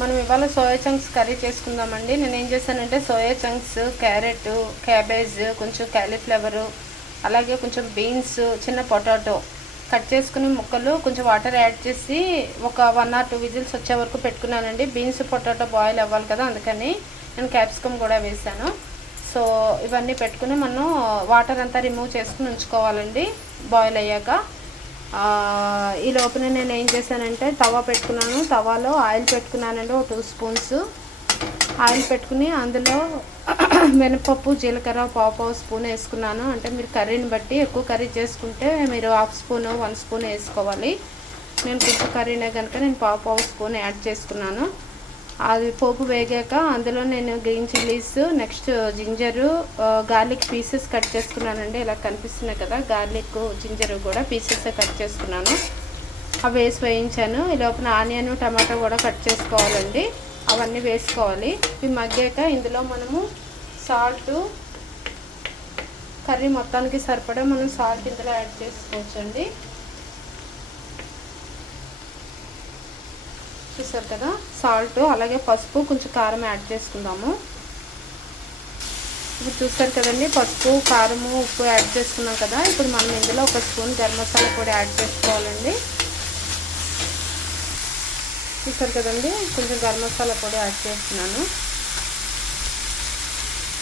మనం ఇవాళ soya chunks curry చేసుకుందామండి. నేను ఏం చేశానంటే సోయా చంక్స్ క్యారెట్ క్యాబేజ్ కొంచెం క్యాలీఫ్లవరు అలాగే కొంచెం బీన్స్ చిన్న పొటాటో కట్ చేసుకునే ముక్కలు కొంచెం వాటర్ యాడ్ చేసి ఒక వన్ ఆర్ టూ విజిల్స్ వచ్చే వరకు పెట్టుకున్నానండి. బీన్స్ పొటాటో బాయిల్ అవ్వాలి కదా అందుకని నేను క్యాప్సికమ్ కూడా వేసాను సో ఇవన్నీ పెట్టుకుని మనం వాటర్ అంతా రిమూవ్ చేసుకుని ఉంచుకోవాలండి బాయిల్ అయ్యాక. ఈ లోపల నేను ఏం చేశానంటే తవా పెట్టుకున్నాను. తవాలో ఆయిల్ పెట్టుకున్నానండి ఒక టూ స్పూన్స్. ఆయిల్ పెట్టుకుని అందులో మినపప్పు జీలకర్ర పావు పావు స్పూన్ వేసుకున్నాను. అంటే మీరు కర్రీని బట్టి ఎక్కువ కర్రీ చేసుకుంటే మీరు హాఫ్ స్పూన్ వన్ స్పూన్ వేసుకోవాలి. నేను కొంచెం కర్రీనే కనుక నేను పావు పావు స్పూన్ యాడ్ చేసుకున్నాను. అది పోపు వేగాక అందులో నేను green chillies next ginger garlic pieces cut చేసుకున్నానండి. ఇలా కనిపిస్తున్నాయి కదా గార్లిక్ జింజర్ కూడా పీసెస్ కట్ చేసుకున్నాను. అవి వేసి వేయించాను. ఈ లోపల ఆనియన్ టమాటో కూడా కట్ చేసుకోవాలండి. అవన్నీ వేసుకోవాలి. ఇవి మగ్గాక ఇందులో మనము సాల్ట్ కర్రీ మొత్తానికి సరిపడా మనం సాల్ట్ ఇందులో యాడ్ చేసుకోవచ్చండి. చూసారు కదా? సాల్ట్ అలాగే పసుపు కొంచెం కారం యాడ్ చేసుకుందాము. ఇప్పుడు చూస్తారు కదండి పసుపు కారము ఉప్పు యాడ్ చేసుకున్నాం కదా? ఇప్పుడు మనం ఇందులో ఒక స్పూన్ గరం మసాలా కూడా యాడ్ చేసుకోవాలండి. చూసారు కదండి? కొంచెం గరం మసాలా పొడి యాడ్ చేస్తున్నాను.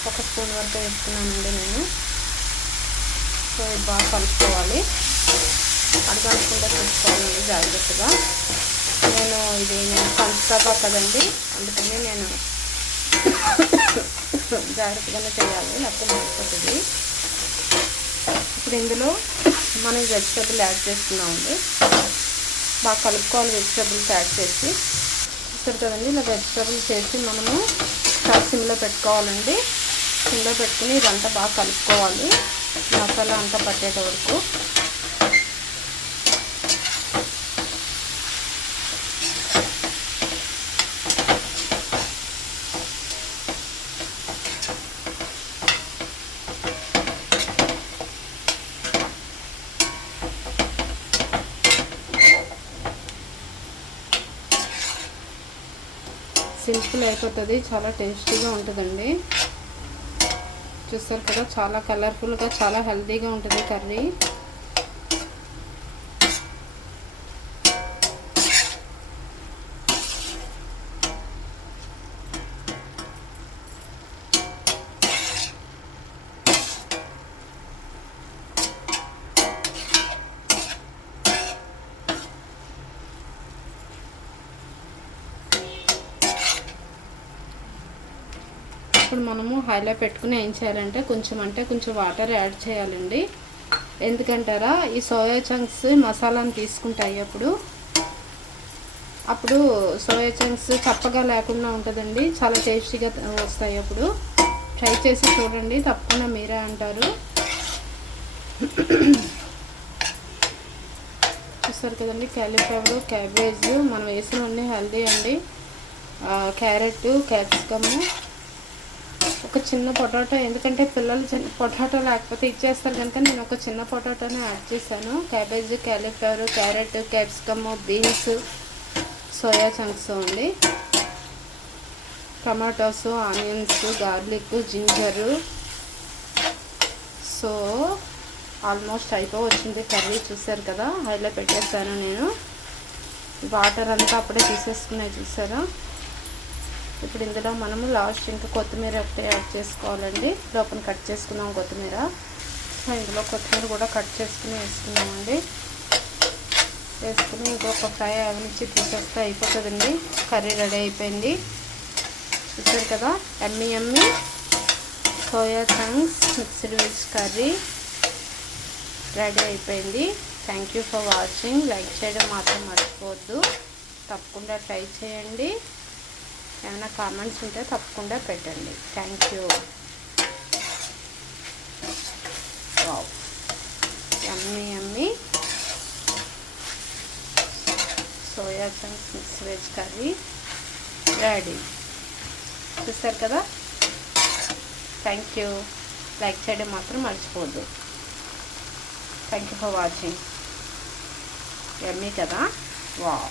ఒక స్పూన్ వరకు వేసుకున్నానండి నేను. సో ఇది బాగా కలుపుకోవాలి. అడగాల్సుకుంటే చూసుకోవాలండి జాగ్రత్తగా. ఇది నేను కలుపుతావా కదండి అందుకని నేను జాగ్రత్తగానే చేయాలి లేకపోతే మారిపోతుంది ఇప్పుడు ఇందులో మనం వెజిటబుల్ యాడ్ చేస్తున్నామండి. బాగా కలుపుకోవాలి వెజిటబుల్స్ యాడ్ చేసి. చూస్తారు కదండి ఇలా వెజిటబుల్స్ వేసి మనము సిమ్లో పెట్టుకోవాలండి. సిమ్లో పెట్టుకుని ఇదంతా బాగా కలుపుకోవాలి. మసాలా అంతా పట్టేట వరకు సింపుల్ అయిపోతుంది చాలా టేస్టీగా ఉంటుందండి. చూస్తారు కదా చాలా కలర్ఫుల్గా చాలా హెల్తీగా ఉంటుంది కర్రీ. ఇప్పుడు మనము హైలో పెట్టుకుని ఏం చేయాలంటే కొంచెం అంటే కొంచెం వాటర్ యాడ్ చేయాలండి. ఎందుకంటారా? ఈ సోయా చంక్స్ మసాలాను తీసుకుంటాయి అప్పుడు. అప్పుడు సోయా చంక్స్ చప్పగా లేకుండా ఉంటుందండి. చాలా టేస్టీగా వస్తాయి అప్పుడు. ట్రై చేసి చూడండి. తప్పకుండా మీరే అంటారు. చూస్తారు కదండి? క్యాలీఫ్లవర్ క్యాబేజ్ మనం వేసినవన్నీ హెల్దీ అండి. క్యారెట్ క్యాప్సికమ్ ఒక చిన్న పొటాటో ఎందుకంటే పిల్లలు చిన్న పొటాటో లేకపోతే ఇచ్చేస్తారు కనుక నేను ఒక చిన్న పొటాటోని యాడ్ చేశాను. Cabbage cauliflower carrot capsicum beans soya chunks అండి tomatoes onions garlic ginger so almost అయిపో వచ్చింది కర్రీ చూసారు కదా హైలో పెట్టేస్తాను నేను. వాటర్ అంతా అప్పుడే తీసేసుకున్నాయి చూసారా ఇప్పుడు ఇందులో మనము లాస్ట్ ఇంకా కొత్తిమీర ఒకటి యాడ్ చేసుకోవాలండి. లోపల కట్ చేసుకున్నాం కొత్తిమీర. ఇందులో కొత్తిమీర కూడా కట్ చేసుకుని వేసుకున్నామండి వేసుకుని ఇంకొక ఫ్రై అవనిచ్చి తీసేస్తే అయిపోతుందండి. కర్రీ రెడీ అయిపోయింది. చూసారు కదా yummy yummy soya chunks mixed veg curry ready అయిపోయింది. Thank you for watching like చేయడం మాత్రం మర్చిపోవద్దు. తప్పకుండా ట్రై చేయండి. ఏమైనా కామెంట్స్ ఉంటే తప్పకుండా పెట్టండి. Thank you yummy yummy soya chunks mix veg curry ready చూసారు కదా? థ్యాంక్ యూ లైక్ చేయడం మాత్రం మర్చిపోద్దు thank you for watching yummy కదా? వావ్